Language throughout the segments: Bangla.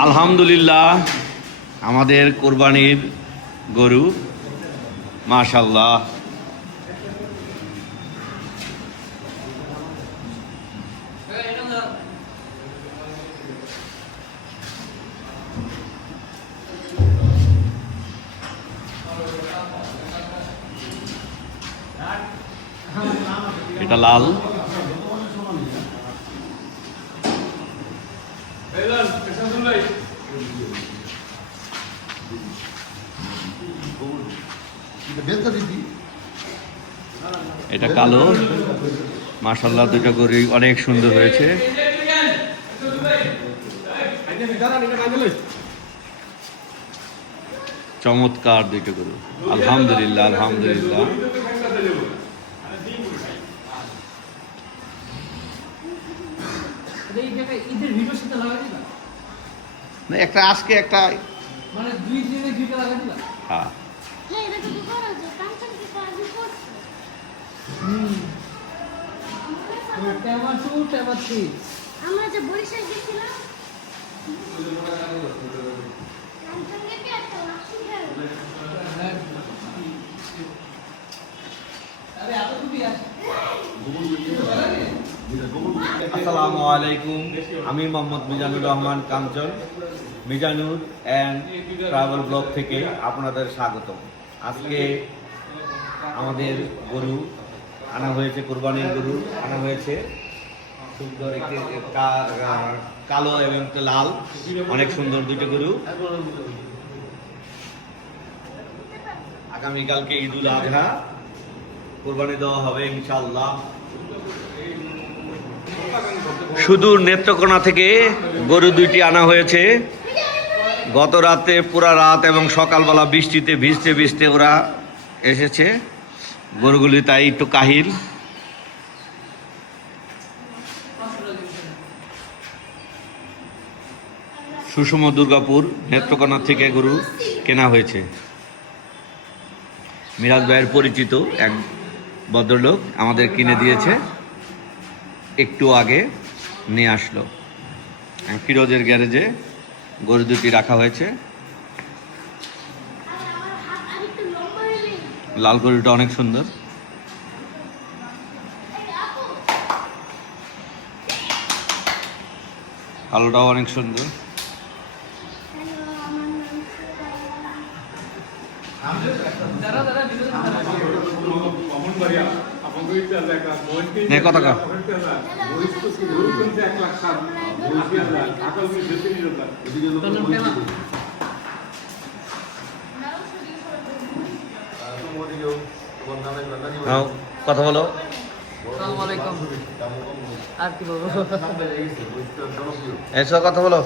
আলহামদুলিল্লাহ আমাদের কোরবানির গরু মাশাআল্লাহ এটা লাল এটা কালো মাশাআল্লাহ দুটো গরু অনেক সুন্দর হয়েছে চমৎকার দুটো গরু আলহামদুলিল্লাহ আলহামদুলিল্লাহ না একটা আজকে একটা মানে দুই দিনে দুইটা লাগাই দিলা হ্যাঁ হ্যাঁ এটা তো করা যায় কাঁচা কি কাজই করছে টমেটো আমরা যে বরিশাল গেছিলাম আসসালামু আলাইকুম আমি মোহাম্মদ মিজানুর রহমান কাঞ্চন মিজানুর অ্যান্ড ট্রাভেল ব্লগ থেকে আপনাদের স্বাগতম। আজকে আমাদের গরু আনা হয়েছে, কোরবানির গরু আনা হয়েছে, সুন্দর একটি কালো এবং একটা লাল, অনেক সুন্দর দুটো গরু। আগামীকালকে ঈদুল আজহা কোরবানি দেওয়া হবে ইনশাআল্লাহ। সুদূর নেত্রকোনা থেকে গরু দুইটি আনা হয়েছে। গত রাতে পুরা রাত এবং সকালবেলা বৃষ্টিতে ভিজতে ভিজতে ওরা এসেছে গরুগুলি, তাই একটু কাহিল। সুষম দুর্গাপুর নেত্রকোনা থেকে গরু কেনা হয়েছে। মিরাজ ভাইয়ের পরিচিত এক ভদ্রলোক আমাদের কিনে দিয়েছে, একটু আগে নিয়ে আসলো। ফিরোজের গ্যারেজে গরু দুটি রাখা হয়েছে। লাল গরুটা অনেক সুন্দর, কালোটাও অনেক সুন্দর। কত কা কথা বলো। আর কি বলবো, এসব কথা বলো।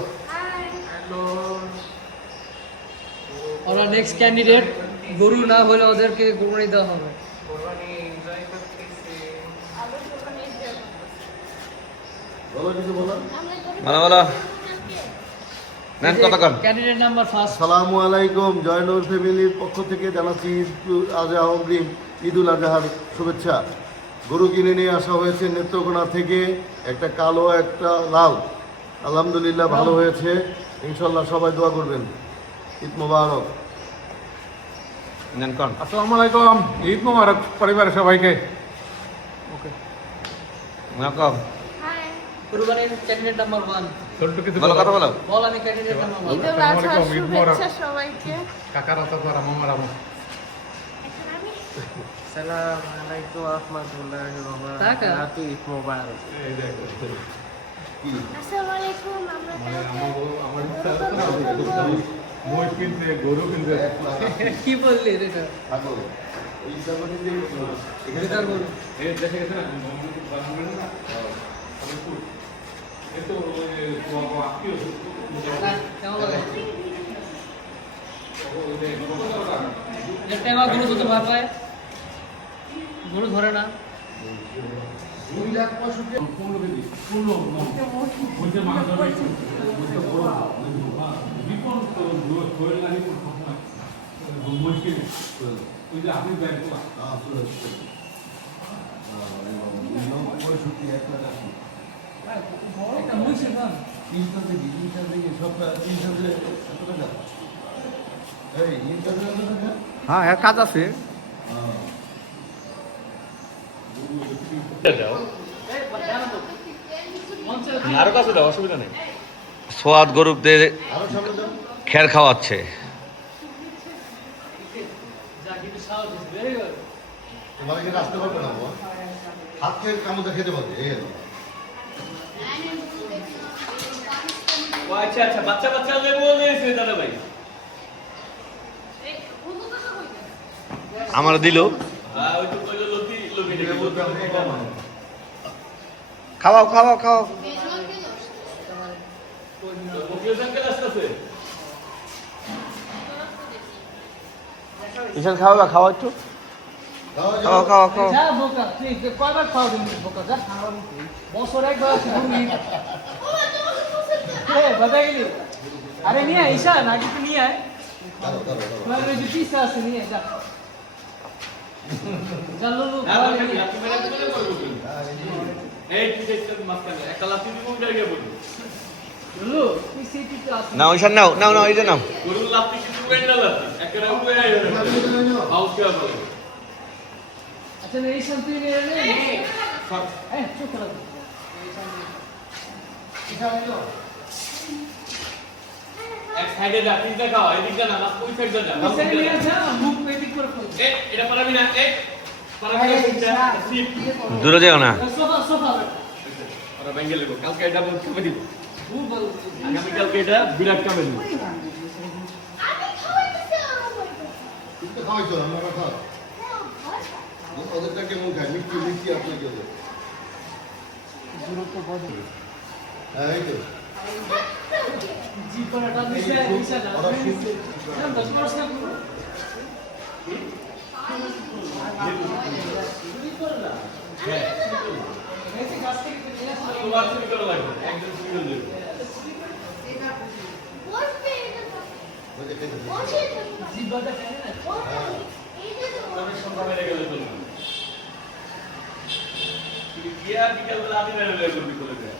ওরা নেক্সট ক্যান্ডিডেট, গরু না হলে ওদেরকে কোরবানি দেওয়া হবে। ভালো ভালো ক্যান্ডিডেট নাম্বার ফার্স্ট। আসসালামু আলাইকুম, জয়নুর ফ্যামিলির পক্ষ থেকে জানাচ্ছি ঈদুল আজহার শুভেচ্ছা। গরু কিনে নিয়ে আসা হয়েছে নেত্রকোনা থেকে, একটা কালো একটা লাল। আলহামদুলিল্লাহ ভালো হয়েছে, ইনশাল্লাহ সবাই দোয়া করবেন। ঈদ মোবারক। আসসালামু আলাইকুম, ঈদ মোবারক পরিবারের সবাইকে। ওকে কুরবানির ক্যান্ডিডেট নাম্বার 1 ছোট্ট কিছু ভালো কথা বলো। বল। আমি ক্যান্ডিডেট নাম্বার 1। ঈদুল আজহার শুভেচ্ছা সবাইকে। কাকার হাতে তো রামামার আমো। আসসালামু আলাইকুম ওয়া রাহমাতুল্লাহি ওয়া বারাকাতুহু। ঈদ মোবারক। এই দেখো আসসালামু আলাইকুম, আমরা আমার ইচ্ছা আছে না মই কিনতে গরু কিনতে। কি বললি এটা? থাকো এই জায়গাতে যে এখানে গরু এই দেখে গেছে না বানাবেন না। এতো আকিও কেমন লাগে? এটা আমার গরু তো ভালো পায়, গরু ধরে না। 2,65,000 কেজি পূর্ণ বলতে মাংস বিপন তো কোয়েল লাগি মুশকিল ওই যে আপনি ব্যাংক আসলে একটা মুছে দাও। তিনটা থেকে সবটা 300 এত টাকা এই 300 এত টাকা হ্যাঁ হ্যাঁ কাজ আছে। আরো কাছে দাও, অসুবিধা নেই। সোয়াদ গরুদের আরো সামনে দাও খের খাওয়াচ্ছে। যা কিন্তু সাহস আছে, very good. তোমার এখানে আসতে পারবে না বাবা হাত থেকে কামড়ে খেতে পারবে এই আর কি। ও আচ্ছা আচ্ছা, বাচ্চা বাচ্চা লেবু দিয়েছে দাদা ভাই। আমার দিল হ্যাঁ, ওই তো কইলো লতি লতি এটা বলতে হবে কম হয়। খাওয়াও খাওয়াও খাওয়াও। মুখলেস আঙ্কেল আসতেছে। ঈশান খাওয়া খাওয়া একটু দাও, যাও। খাওয়া খাওয়া খাওয়া। যা বোকা, প্লিজ, কয়বার খাওয়া দিবি বোকা, যা। বছর একবার আছে, ঘুরবি। বাধা গেলি। আরে নিয়ে আয়, ঈশান, আগে তুই নিয়ে আয়। দাঁড়াও, দাঁড়াও, দাঁড়াও। তোমার ওই যে পিসা আছে, নিয়ে আয়, যা। যা, লুলু, হ্যাঁ, খাওয়া বাচ্চা নিয়ে আয়। কি মেরে দিতে পারবো? এই ঠিক আছে, মাঝখানে একটা লাঠি দিব, উঠে গিয়ে বলবো। লুলু, তুই সিটিতে আছিস। নাও ঈশান নাও নাও নাও এটা নাও। গরুর লাঠি কিন্তু বেন্ডা লাঠি। একটা উপরে আইবে। হাউস কে বলে? আচ্ছা, না, ঈশান, তুই নিয়ে নে। সব এই, চুপ কর। এক সাইডে যা, তিনটা খাও, এদিকটা না, লাস্ট ওই সাইডে যা। ঈশান নিয়ে যা, মুখ এদিক করে ফেল। এটা পারবি না, পারবি না, তিনটা সিট। দূরে যেও না। Sofa, sofa. ওরা ভেঙে লেবো, কালকে এটা বলতে দিব। ভুল বল। আগামীকালকে এটা বিরাট কামে দিব। আমি খাওয়াইতেছি আমার তুমি তো খাওয়াইছো, আমরা খাও। ওদেরটা কেমন খায়? মিষ্টি মিষ্টি আপনাকে ওদের। হ্যাঁ, এই তো। জীবনটা দিছে, ঈশান। ওরা শুনছে। ঈশান, 10 মাস না করো। এই যে গাছ থেকে নিয়ে আসো। তোমার শুরু করা লাগবে, একদম শুরু করে দেবো। বসবে এটা তো। ওই যে খেতে দে। বসে তো। জীবনটা কেন না? এইটা তো। তবে সন্ধ্যা হয়ে গেলে চলবে। তুমি গিয়া বিকালবেলা আমি বের হয়ে করবি বলে দেয়।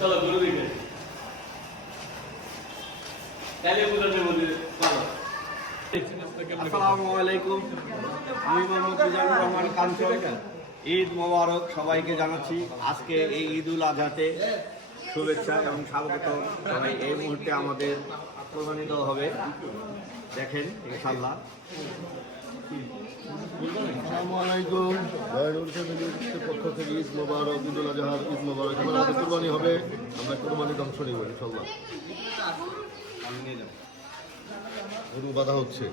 চলো গরু দিকে। তাহলে বুঝাতে বলতে পারো। আসসালামু আলাইকুম। আমি মোহাম্মদ মিজানুর রহমান কাঞ্চন। ঈদ মোবারক সবাইকে জানাচ্ছি। আজকে এই ঈদুল আজহাতে শুভেচ্ছা এবং স্বাগত। সবাই এই মুহূর্তে আমাদের কোরবানি দেওয়া হবে, দেখেন ইনশাআল্লাহ। আসসালামু আলাইকুম। জয়নুল ফ্যামিলির পক্ষ থেকে ঈদ মোবারক, ঈদুল আজহার ঈদ মোবারক। এবার আমাদের কুরবানি হবে, আমরা কুরবানির অংশ নিব ইনশাআল্লাহ। গরু বাঁধা হচ্ছে।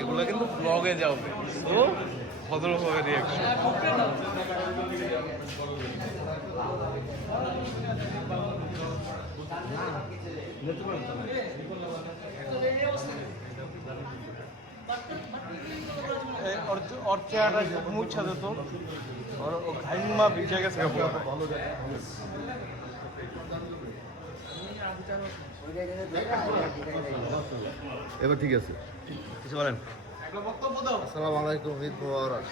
এগুলো কিন্তু ব্লগে যাবে, তো ভদ্রভাবে রিয়াকশন। और চেহারা মুছা দিত, और ঘাইমা ভিজে গেছে। এবার ঠিক আছে। কিছু বলেন আসসালামু আলাইকুম, ঈদ মোবারক।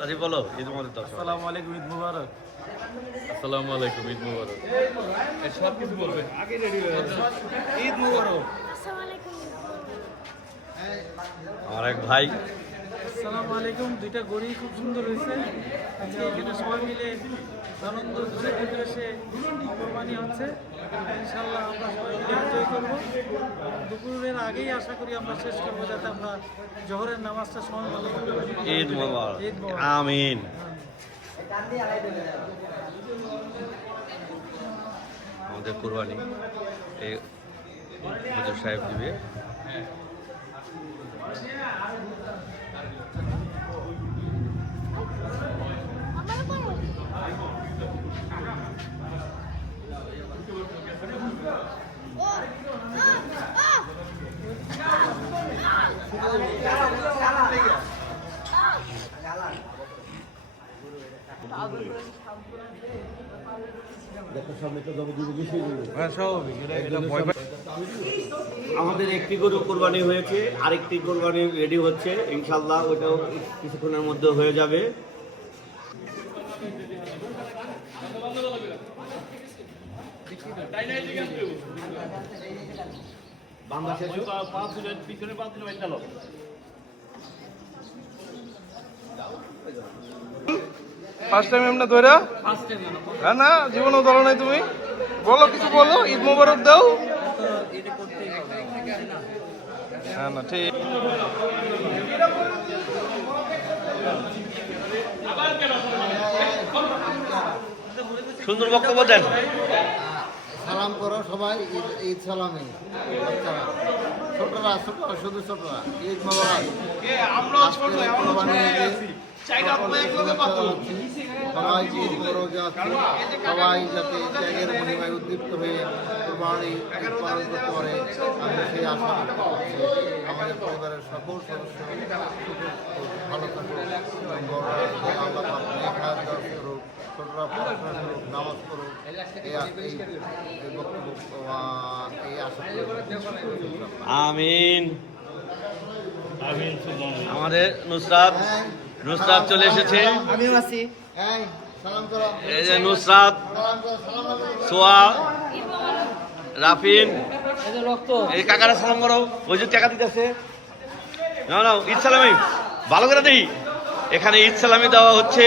রাজীব বলো ঈদ মোবারক দাও। আসসালামু আলাইকুম, ঈদ মুবারক। আসসালামু আলাইকুম, ঈদ মুবারক। সব কিছু বলবে, আগে রেডি হয়ে যাবে। ঈদ মুবারক। আসসালামু আলাইকুম। আমার এক ভাই আসসালামু আলাইকুম। দুইটা গড়ি খুব সুন্দর হয়েছে। আজকে এখানে সবাই মিলে আনন্দ উৎসবের পরিবেশে কোরবানি হচ্ছে। ইনশাল্লাহ আমরা সবাই মিলে এনজয় করবো। দুপুরের আগেই আশা করি আমরা শেষ করবো, যাতে আমরা জোহরের নামাজটা সময় মতো করতে পারি। ঈদ মোবারক। ঈদ মোবারক। আমিন। আমাদের কুরবানি এই হুজুর সাহেব দিবে। আমার বলো। ও আমাদের একটি গরু কোরবানি হয়েছে, আরেকটি কোরবানি রেডি হচ্ছে, ইনশাল্লাহ ওটাও কিছুক্ষণের মধ্যে হয়ে যাবে। ফার্স্ট টাইম এমনি ধরে হ্যাঁ না জীবনেও ধরো নাই তুমি বলো কিছু বলো ঈদ মোবারক দাও হ্যাঁ না ঠিক সুন্দর বক্তব্য দেন। সালাম করো সবাই, ঈদ সালামে বাচ্চারা, ছোটরা ছোটরা শুধু ছোটরা ঈদ মোবারক। আজকের কোরবানি ঈদে সবাই ঈদ মোবারক জানাচ্ছি। সবাই যাতে ত্যাগের মহিমায় উদ্দীপ্ত হয়ে কোরবানি ঈদ পালন করতে পারে, আমি সেই আশা ব্যক্ত করছি। আমাদের পরিবারের সকল সদস্য ভালো থাকুক এবং বড়রা আল্লাহ পাক নেক হায়াত দান করুক, ছোটরা পড়াশোনা করুক, নামাজ পড়ুক, এই বক্তব্য এই আশা করি। আমিন। আমাদের নুসরাত চলে এসেছে। এই সালাম করো, এই যে নুসরাত, সালাম করো, সালাম করো। সোয়া, রাফিন, এই যে রক্ত এই কাকারা সালাম করো। ওই যে টাকা দিতেছে, না না ঈদ সালামি ভালো করে দেই। এখানে ঈদ সালামি দেওয়া হচ্ছে।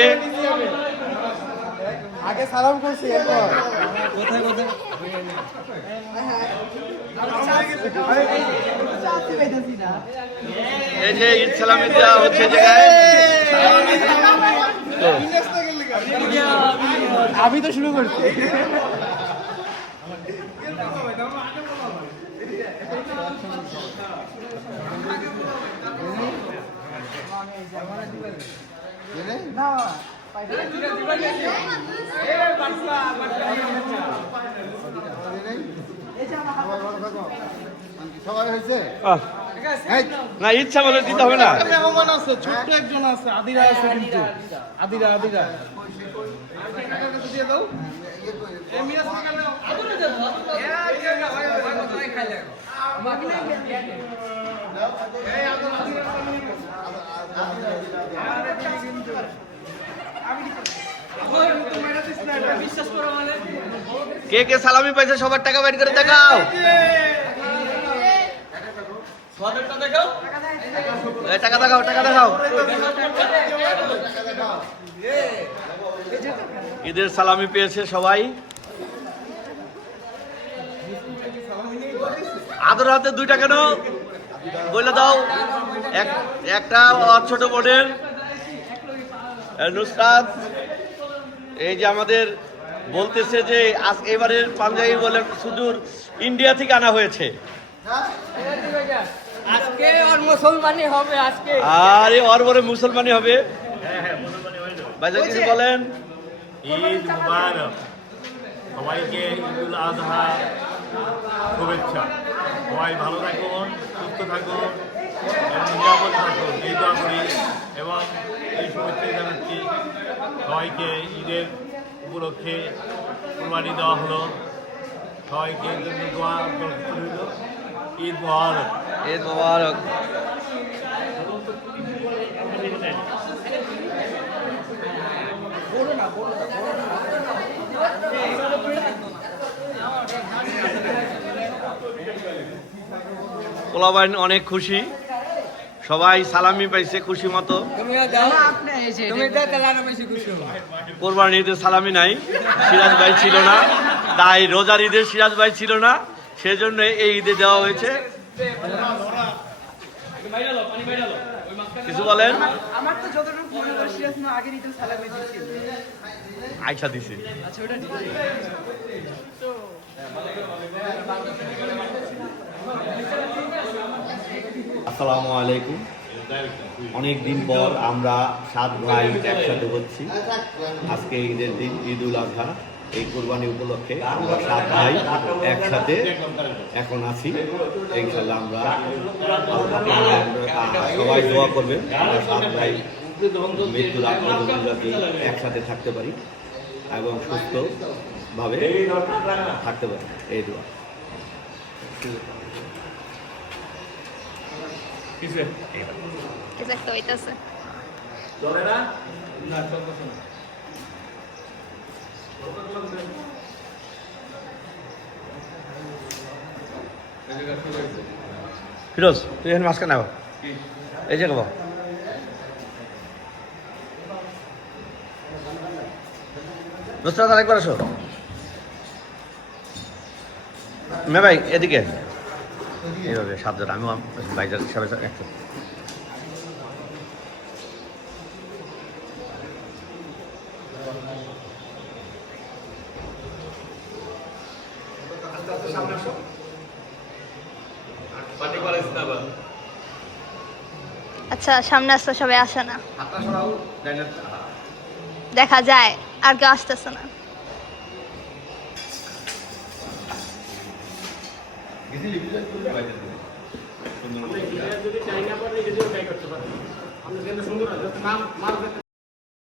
আগে সালাম করছি এরপর এই যে ঈদ সালামি দেওয়া হচ্ছে জায়গায়। আমি তো শুরু করছি সবাই হয়েছে? না ইচ্ছা বলে দিতে হবে না। মেহমান আছে, ছোট্ট একজন আছে, আদিরা আছে কিন্তু আদিরা দিয়ে দাও। কে কে সালামি পাইছে সবার টাকা বাইর করে দেখাও। এই টাকা দেখাও, টাকা দেখাও। ঈদের সালামি পেয়েছে সবাই। আদর হাতে 2 টাকা কেন বলে দাও। একটা ছোট বোনের নুসরাত, এই যে আমাদের বলতেছে যে আজ এবারের পাঞ্জাবি বলে সুদূর ইন্ডিয়া থেকে আনা হয়েছে। আজকে আর মুসলমানি হবে আজকে। আরে ওর বড় মুসলমানি হবে। ভাইজান কিছু বলেন। ঈদ মুবারক, সবাইকে ঈদুল আজহা শুভেচ্ছা। সবাই ভালো থাকুন, সুস্থ থাকুন এবং নিরাপদ থাকুন, এই দোয়া করি এবং এই শুভেচ্ছা জানাচ্ছি সবাইকে। ঈদের উপলক্ষে কুরবানি দেওয়া হলো, সবাইকে এর জন্য দোয়া রইল। ঈদ মুবারক। ঈদ মোবারক। পোলাবাইন অনেক খুশি, সবাই সালামি পাইছে খুশি মতো। কোরবানির ঈদের সালামি নাই, সিরাজ ভাই ছিল না, তাই রোজার ঈদের সিরাজ ভাই ছিল না, সেজন্য এই ঈদে দেওয়া হয়েছে। কিছু বলেন। আমার তো যতটুকু মনে হয় সিরাজ না আগে নিতে সালামে দিয়েছিল। আইসা দিছে। আচ্ছা ওটা ঠিক আছে। আসসালামু আলাইকুম। অনেক দিন পর আমরা 7 ভাই একসাথে হচ্ছি। আজকে ঈদের দিন, ঈদুল আজহা, এই কোরবানি উপলক্ষে আমরা 7 ভাই একসাথে এখন আছি। ইনশাআল্লাহ আমরা সবাই দোয়া করবেন আমরা সাত ভাই মৃত্যুর আগ পর্যন্ত যাতে একসাথে থাকতে পারি এবং সুস্থভাবে থাকতে পারি, এই দোয়া। কিসে কিছু একটা হইতাছে। ফিরোজ তুই এখানে মাঝখানে আও, এই যে বাবা নুসরাত আরেকবার আসো। মে ভাই এদিকে এইভাবে সাবধান, আমি ভাইজার হিসাবে একটু আচ্ছা সামনে আসতো সবাই আসে না, হাতটা সরাও, দেখা যায় আর কেউ আসতেছে না। সুন্দর